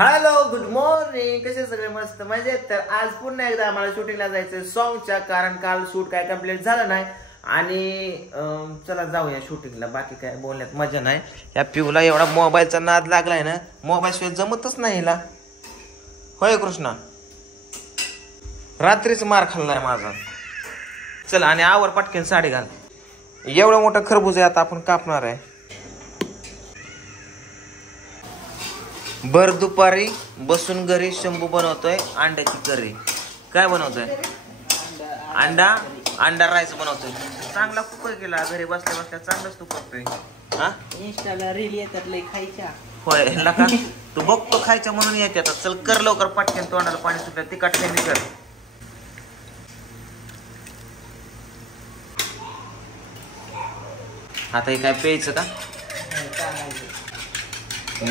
Hello good morning. कसे सगळे मस्त मजेत. तर आज पुन्हा एकदा आम्हाला शूटिंगला जायचं सॉन्गच्या, कारण काल शूट काय कम्प्लीट झालं नाही आणि चला जाऊया शूटिंगला. बाकी काय बोलण्यात मजा नाही. या पिऊला एवढा मोबाईलचा नाद लागलाय ना, मोबाईल शिवाय जमतच नाही हिला. होय कृष्णा, रात्रीच मार खाल्लाय माझा. चला आणि आवर पटकन साडी घाल. एवढं मोठं खरबूज आहे, आता आपण कापणार आहे. भर दुपारी बसून घरी शंभू बनवतोय अंड्याची करी. काय बनवतोय? अंडा राईस बनवतोय. चांगला कुकर केला घरी बसल्या बसल्या, चांगलाच तू करतोय. हा, इंस्टाला रील येतात लय खायच्या. होय लका, तू बघतो खायच्या म्हणून येते. आता चल कर लवकर पटकन, तोंडाला पाणी सुटलं. तिखट कमी कर. आता हे काय प्यायचं का?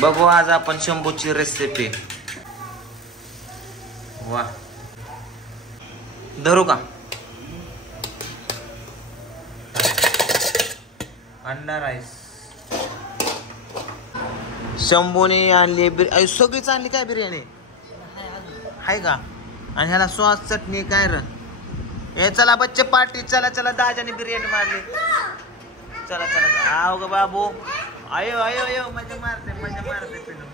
बघू आज आपण शंभूची रेसिपी. वा, धरू का? अंडा राईस शंभूने आणली. सगळीच आणली काय बिर्याणी आहे का? आणि ह्याला सॉस चटणी काय र? हे चला बच्चे पार्टी, चला चला. दाजाने बिर्याणी मारली. चला चला. आव ग बाबू, आयो आयो आयो. मजा मारते पिलू.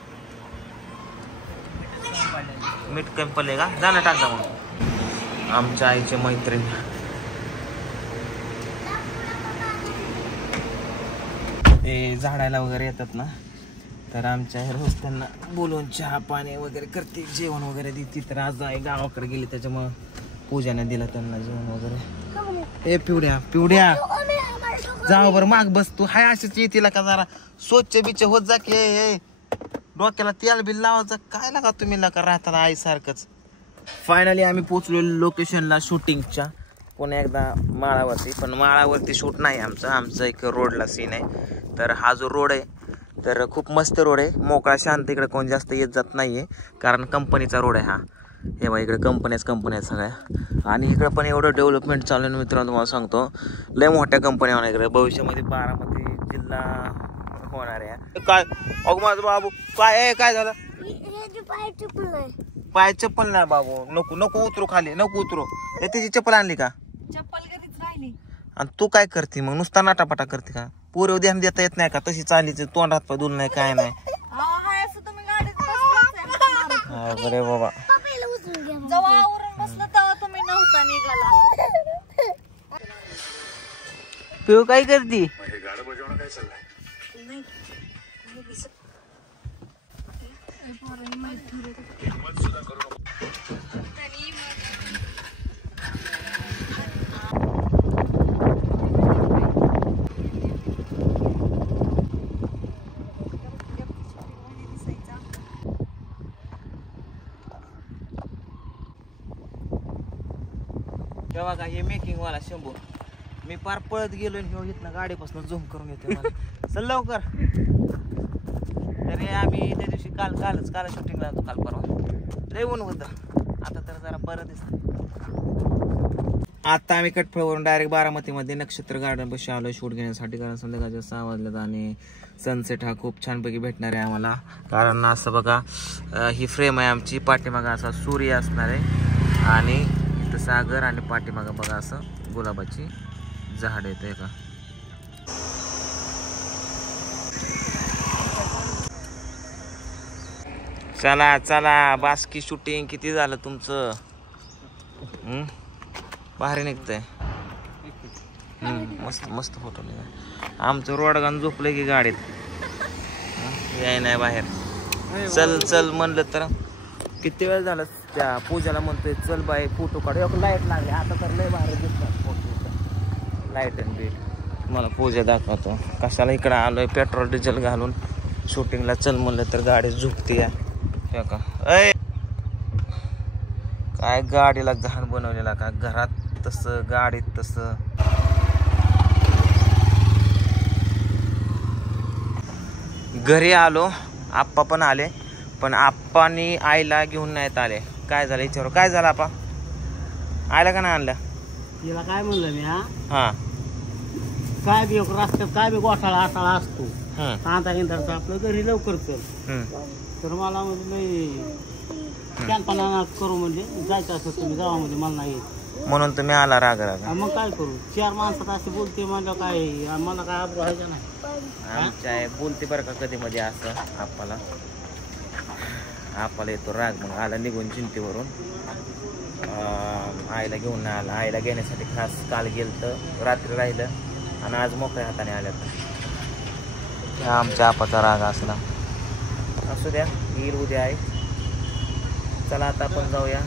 मीठ कमी पडले का? जाणं टाकता मग. आमच्या आईचे मैत्रीण ते झाडायला वगैरे येतात ना, तर आमच्या रोज त्यांना बोलून चहा पाणी वगैरे करते, जेवण वगैरे देते. तर आज आई गावाकडे गेली, त्याच्यामुळं पूजाने दिलं त्यांना जेवण वगैरे. ए पिवड्या पिवड्या, जाऊ बरं माग बस. तू हाय अशीच येतील का? जरा स्वच्छ बिच्छ होत जा की. हे डोक्याला तेल बिल लावायचं काय लागा तुम्ही लका राहताना आई सारखंच. फायनली आम्ही पोचलो लोकेशनला शूटिंगच्या. पुन्हा एकदा माळावरती, पण माळावरती शूट नाही आमचं एक रोडला सीन आहे. तर हा जो रोड आहे तर खूप मस्त रोड आहे, मोकळा शांत. इकडे कोण जास्त येत जात नाहीये, कारण कंपनीचा रोड आहे हा. हे बघा इकडे कंपन्याच कंपन्या सगळ्या. आणि इकडे पण एवढं डेव्हलपमेंट चालू आहे मित्रांनो, तुम्हाला सांगतो. लय मोठ्या कंपन्या होणार इकडे. भविष्यामध्ये बारामती जिल्हा होणार आहे. काय अगं माझं बाबू, काय झालं? पाय चप्पल नाही बाबू. नको नको उतरू खाली, नको उतरू. तिची चप्पल आणली का? चप्पल घरीच राहिली. आणि तू काय करते मग? नुसता नाटापाटा करते का? पूर्व ध्यान देता येत नाही का? तशी चालीच तोंड हात पाय दुल नाही काय नाही. बरे बाबा, तू काय करती? तेव्हा का हे मेकिंग वाला शंभू, मी पार पळत गेलो आणि इथनं गाडीपासून झूम करून येते मला. चल लवकर. तरी आम्ही त्या दिवशी काल शूटिंगला होतो, काल परवा लय ऊन होतं. आता तर जरा बरं दिसत. आता आम्ही कटफळवरून डायरेक्ट बारामतीमध्ये नक्षत्र गार्डन पाशी आलो शूट घेण्यासाठी, कारण संध्याकाळच्या 6 वाजल्यात आणि सनसेट हा खूप छानपैकी भेटणार आहे आम्हाला. कारण असं बघा, ही फ्रेम आहे आमची. पाठीमागा असा सूर्य असणार आहे आणि इथं सागर, आणि पाठीमागा बघा असं गुलाबाची झाड येते का. चला चला, बास्की शूटिंग किती झालं तुमचं? भारी निघतंय. मस्त मस्त फोटो निघा. आमचं रोडगान झोपलं की गाडीत याय नाही बाहेर. चल चल म्हणलं तर किती वेळ झालं त्या पूजाला म्हणतोय चल बाई फोटो काढू. लाईट लागली आता तर लय बाहेर दिसतात फोटो. लाईट अँड बीट मला पूजा दाखवतो. कशाला इकडं आलोय पेट्रोल डिझेल घालून शूटिंगला. चल म्हणलं तर गाडी झुकते या का. काय गाडीला घाण बनवलेला का, घरात तसं गाडीत तसं. घरी आलो, आप्पा पण आले, पण आप्पानी आईला घेऊन नाहीत आले. काय झालं विचारू? काय झालं आप्पा? आयला का नाही आणलं? तिला काय म्हणलं मी? हा, काय बी रस्त्यात काय बी गोठाळा आटाळा असतो. आता इंधरचा आपलं घरी लवकर चल. तर मला म्हणजे कॅम्पना करू म्हणजे जायचं असं तुम्ही जावा म्हणजे मला नाही येत. म्हणून तुम्ही आला राग राग. मग काय करू 4 माणसात असे बोलते म्हणलं काय मला काय आब्रू व्हायचं नाही. आमच्या बोलते बरं का कधी मध्ये असं आपाला येतो राग. मग आला निघून चिंतेवरून आईला घेऊन नाही आला. आईला घेण्यासाठी खास काल गेलं तर रात्री राहिलं आणि आज मोकळ्या हाताने आल्यात. आमच्या आपाचा राग असला. असू द्या, येईल उद्या आहे. चला आता आपण जाऊया.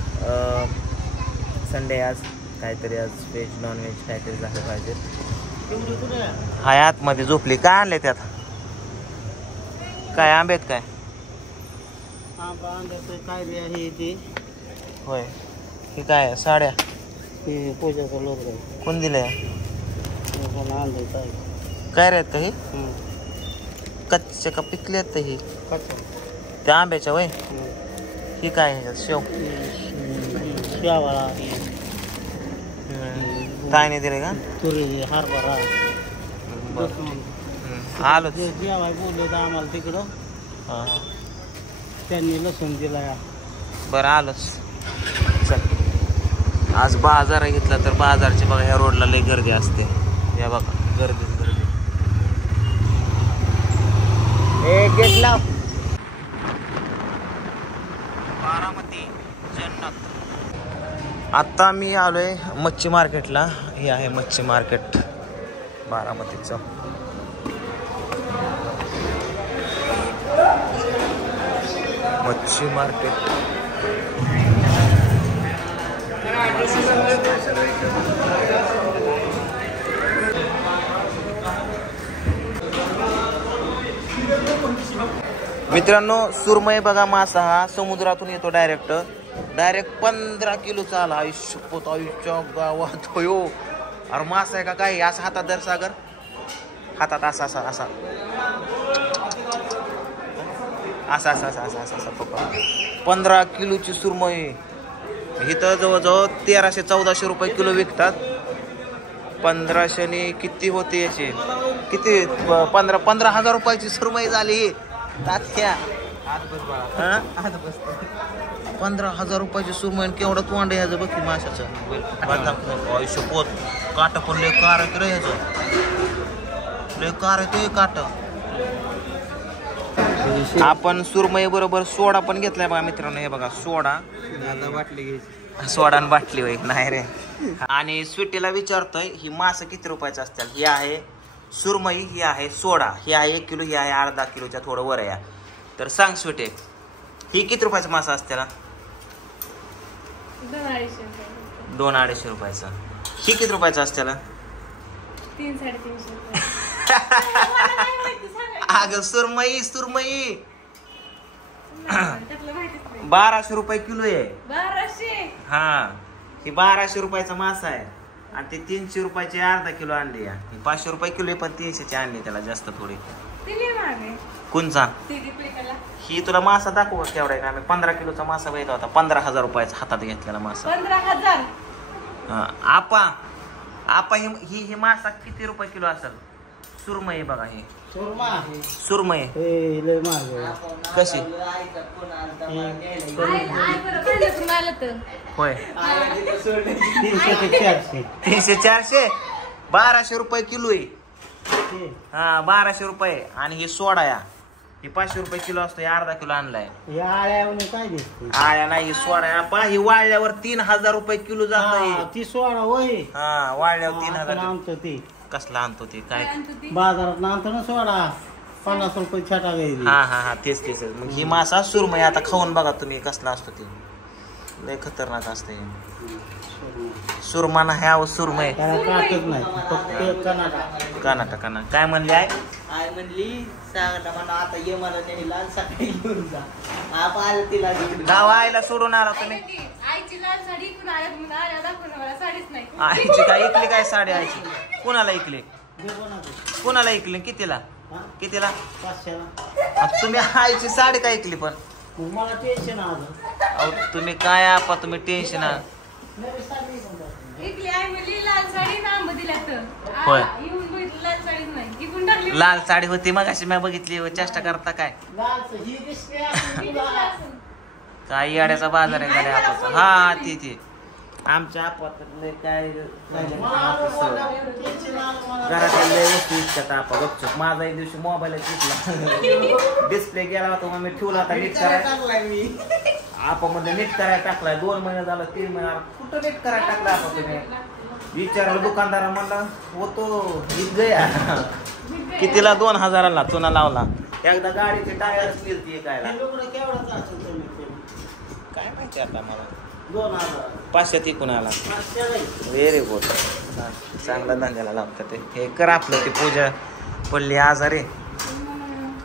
संडे आज काहीतरी आज व्हेज नॉन व्हेज काहीतरी झालं पाहिजे. हाय आतमध्ये झोपली. काय आणले त्यात? काय आंबेत काय? काय बी आहे ते. होय. हे काय साड्या? ते पूजाचं लोक कोण दिलंय? आणलंय काय काय रे काही कच्चे का पिकले आहेत ही? त्या आंब्याच्या वय ही काय ह्याच्यात शेव काय नाही दिले का? तुरी हरभरा आलो जेवाय बोलले तर आम्हाला तिकडं त्यांनी लसूण दिला. बरं आलोच. चल आज बाजार घेतला तर बाजारची बघा ह्या रोडला लई गर्दी असते. या बघा गर्दीच गर्दी. गेट लाव. बारामती जन्नत. आता मी आलोय मच्छी मार्केटला. हे आहे मच्छी मार्केट बारामतीचं. मच्छी मार्केट मित्रांनो, सुरमई बघा मासा हा समुद्रातून येतो डायरेक्ट 15 किलोचा आला. आयुष्य गावात होयो. अरे मासा आहे का काय? असा हातात दर सागर हातात असा असा असा असा असा असा असा असा पप्पा 15 किलोची सुरमई. इथं जवळजवळ 1300-1400 रुपये किलो विकतात. 1500 किती होते याचे? किती 15,000 रुपयाची सुरमई झाली. तात्या 15,000 रुपयाची सुरमई. केवढं तोंड ह्याचं बघ की माशाचं. आयुष्य पोत काट पण लय कार आहे रे ह्याचं. लय कार आहे ते काट. आपण सुरमई बरोबर सोडा पण घेतलाय बघा मित्रांनो. हे बघा सोडा. बाटली घ्यायची. सोडा आणि बाटली होईल नाही रे. आणि स्वीटीला विचारतोय ही मास किती रुपयाचं असतील. ही आहे सुरमई, ही आहे सोडा, ही आहे 1 किलो, ही आहे अर्धा किलोच्या थोडं वर आहे. तर सांग स्वीटे ही किती रुपयाचा मासा असते ना? 200-250 रुपयाचा. ही किती रुपयाचा असते ना? 300-350. अगं सुरमई 1200 रुपये किलो आहे. 1200. हा ही 1200 रुपयाचा मासा आहे. आणि ते 300 रुपयाचे अर्धा किलो आणले. ही 500 रुपये किलो पण 300चे आणले. त्याला जास्त थोडे. कोणचा? ही तुला मासा दाखवू केवढा आहे. आम्ही 15 किलोचा मासा बघितला होता. 15,000 रुपयाचा हातात घेतलेला मासा. 15,000. आपा ही मासा किती रुपये किलो असेल? सुरमई बघा. ही सुरमई कशी? होय 300-400 1200 रुपये किलो आहे. हा 1200 रुपये. आणि ही सोडा या ही 500 रुपये किलो असतो. अर्धा किलो आणलाय. आळ्या नाही सोडा. पा ही वाळल्यावर 3,000 रुपये किलो जात. ती सोडा होय. हा वाळल्यावर 3,000 आणतो ते. कसला आणतो ते काय बाजारात आणतो ना सोडा 50 रुपये छटा घ्यायची. हा तेच. मग ही मासा सुरमई आता खाऊन बघा तुम्ही कसला असतो ते. लय खतरनाक असते सुरमा. नाही आव सुरमई काटत नाही फक्त काना काय म्हणले आहे? आई म्हणली आता ये मला त्यांनी लाल साडी घेऊन जा. तिला गाव आईला सोडून आला तुम्ही. आईची लाल साडी इकडून आल्या म्हणून आल्या दाखवून मला साडीच नाही. आईची काय ऐकली काय साडी? आईची कुणाला ऐकली? कुणाला ऐकली? कितीला? 500ला. तुम्ही आईची साडी काय ऐकली? पण मला टेन्शन आलं. तुम्ही काय आपा तुम्ही टेन्शन. इकली आई म्हणली लाल साडी नांब दिल्या तर होय. येऊन बघितलं लाल साडीच नाही इकून टाकली लाल साडी होती मग अशी मी बघितली चेष्टा करता काय लालचं ही दिसते असं ही तुला. दिसली असेल. काय येड्याचा बाजार आहे गाड्या आपाचा हा ती आमच्या आपातले काय मला आवडलं वाटलं, टेन्शन आलं मला. घरातल्या लय वस्तू इतक्यात आपा गपचूप माझा एक दिवशी मोबाईल घेतला डिस्प्ले गेला होता मग मी ठेवला होता नीट करायला टाकलाय मी. आपा मध्ये नीट करायला टाकलाय 2 महिने झालं 3 महिने झालं. कुठं नीट करायला टाकला आपा तुम्ही विचारलं दुकानदारा म्हणला होतो हीच गया कितीला 2000ला चुना लावला एकदा गाडीचे टायर गेलती काय हे लुगडं केवढंच असेल कमीत कमी? काय माहिती आता मला 2000. 500 तिकून आला 500 नाही. व्हेरी गुड चांगला धंद्याला लावतात ते हे कर आपलं ती पूजा पडली आजारी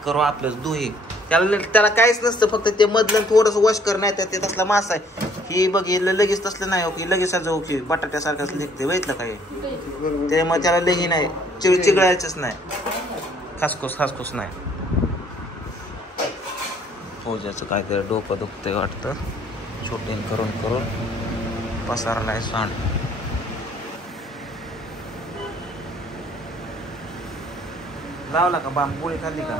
करू आपलंच दुही त्याला काहीच नसतं फक्त ते मधलं थोडंसं वॉश कर नाही तर ते तसला मासा आहे ही बघितलं लगेच तसलं नाही हो की लगेच जाऊ की बटाट्यासारखंच लिखते बघितलं काय त्यामुळे त्याला लगी नाही चिघळायचंच नाही खासखुस नाही पूजाचं काहीतरी डोकं दुखतंय वाटतं शूटिंग करून पसारलाय सांड लावला का बाम गोळी खाल्ली का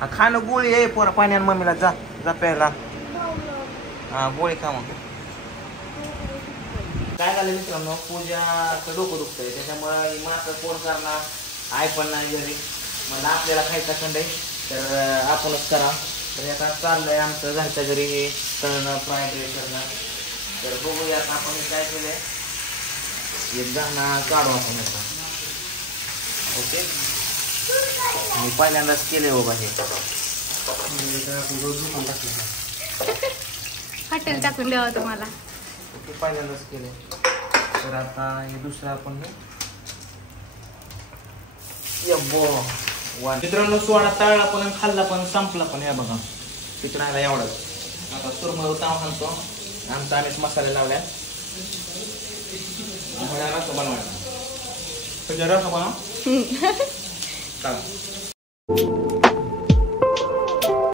हा खाणं गोळी आहे पोरा पाण्यान मम्मीला जा प्यायला हा गोळी खा मग काय झालं मित्रांनो पूजाचं डोकं दुखतंय त्याच्यामुळे मात्र फोन करणार आई पण नाही घरी मला आपल्याला खायचा खंड आहे तर आपणच करा तर आता चाललंय आमचं घरच्या घरी हे तळणं फ्राईड राईस करणं तर बघूया आपण काय केलंय एक गाणं काढू आपण याचा ओके मी पहिल्यांदाच केले बाबा हे हॉटेल टाकून द्यावं तुम्हाला ओके पहिल्यांदाच केले तर आता हे दुसरं आपण मित्रांनो सोडा तळला पण खाल्ला पण संपला पण या बघा पिकणाला एवढाच आता सुरमई ताव घालतो आमचा आम्हीच मसाले लावल्या रस बनवायला रस बनव